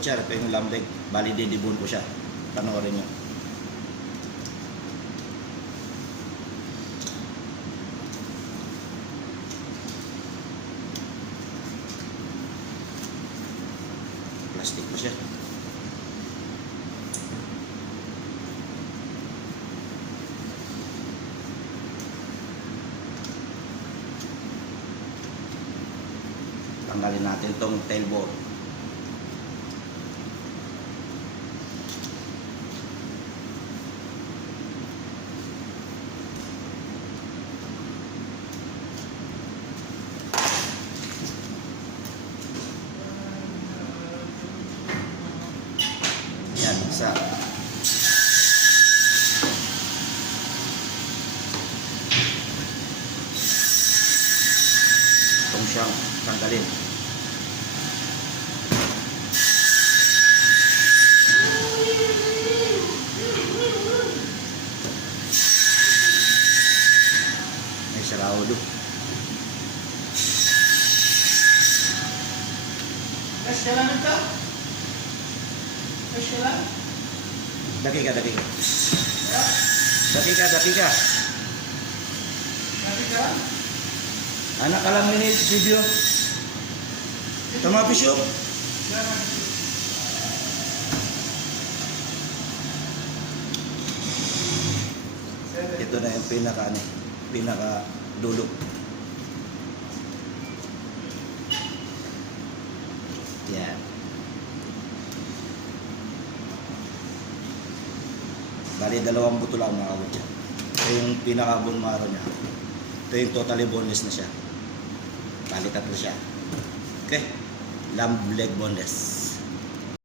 butcher. Ito yung lamb leg. Bali, didibon ko siya. Panoorin nyo. Plastic ko siya. Tanggalin natin itong tailbone. Yan, isa. Itong siyang tanggalin. May saraulo. Fresh ka lang ito? Fresh ka lang? Dakika. Yeah? Dakika. Fresh ka lang? Anak ka lang ini video. Tama Bishop. Ito na yung pinaka dulo. Yan. Bali, dalawang buto lang mga kabutya. Ito yung pinaka bone marrow niya. Ito yung totally boneless na siya. Bali, tatlo siya. Okay. Lamb leg boneless.